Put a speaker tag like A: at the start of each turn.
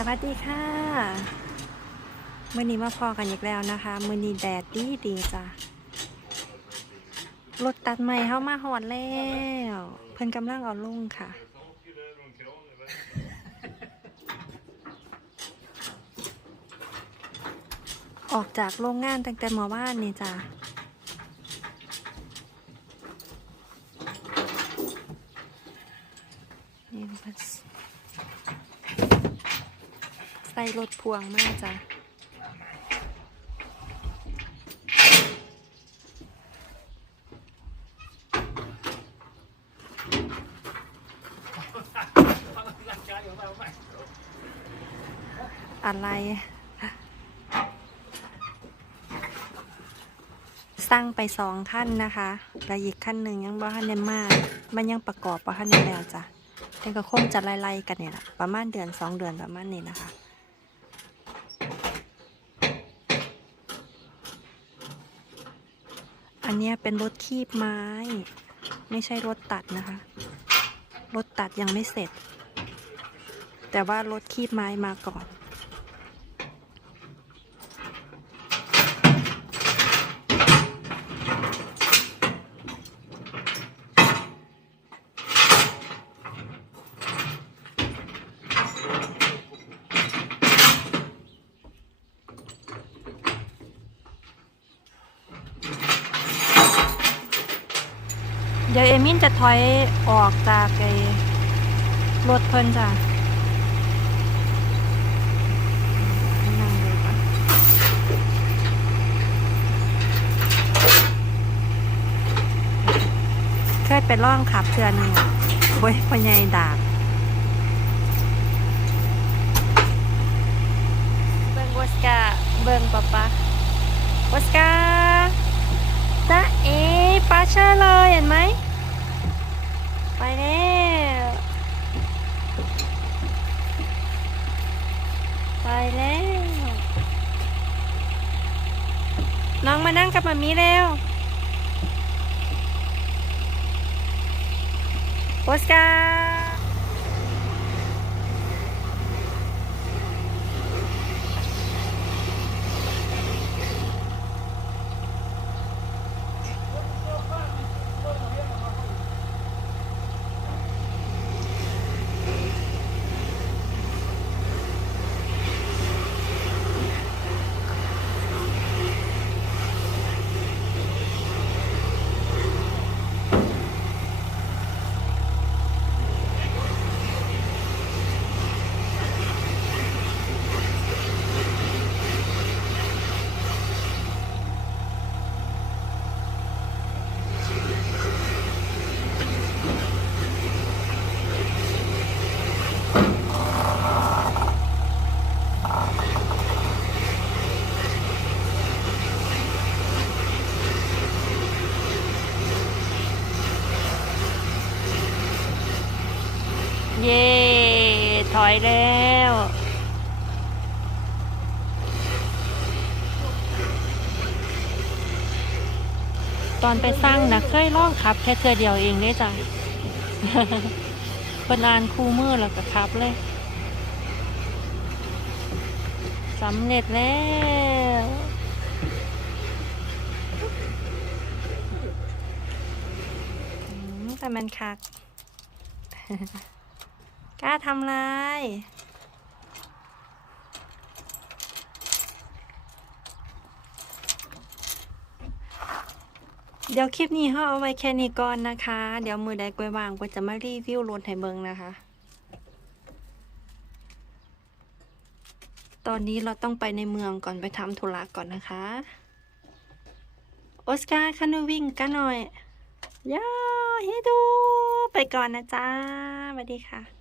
A: สวัสดีค่ะมื่อนี้มาพอกันอีกแล้วนะคะมื่อนี้แดดดีดีจ้ะรถตัดใหม่เข้ามาหอดแล้ว เพิ่นกำลังเอาลงค่ะ ออกจากโรงงานตั้งแต่เมื่อวานนี่จ้ะนี่มัน ส่รถพวงมากจ้ะอะไรสร้างไปสองขั้นนะคะและอีกขั้นหนึ่งยังบ่ทันได้มาก มันยังประกอบบ่ทันได้แล้วจ้ะแต่ก็คงจะไล่ๆกันเนี่ยแหละประมาณเดือนสองเดือนประมาณนี้นะคะ อันนี้เป็นรถคีบไม้ ไม่ใช่รถตัดนะคะ รถตัดยังไม่เสร็จ แต่ว่ารถคีบไม้มาก่อน ดี๋ยวเอมินจะถอยออกจากไอ้รถเพิ่นจ้ะเลยก่อนเคยไปล่องขับเทือนึ่งโอ้ยพ่อใหญ่ดาบเบิงวอสกาเบิงปะปะวอสกาจ้าเอปลาเชื่อเลยเห็นไหม ไปแล้วไปแล้ว น้องมานั่งกับมามีเร็วโอสการ์เย่ถ อยแล้ว ตอนไปสร้างนะเคยล่องขับ แค่เทือเดียวเองได้จ้ะเป็นอ่านคูมือแล้วก็ขับเลยสำเร็จแล้วแต่มันคัก กล้าทำไรเดี๋ยวคลิปนี้เขาเอาไว้แค่นี้ก่อนนะคะ เดี๋ยวมือใดกวยว่างก็จะมารีวิวรถให้เบิงนะคะ ตอนนี้เราต้องไปในเมืองก่อนไปทำธุระก่อนนะคะ โอสการ์คานูวิ่งกันหน่อยย่าเฮดู ไปก่อนนะจ๊ะสวัสดีค่ะ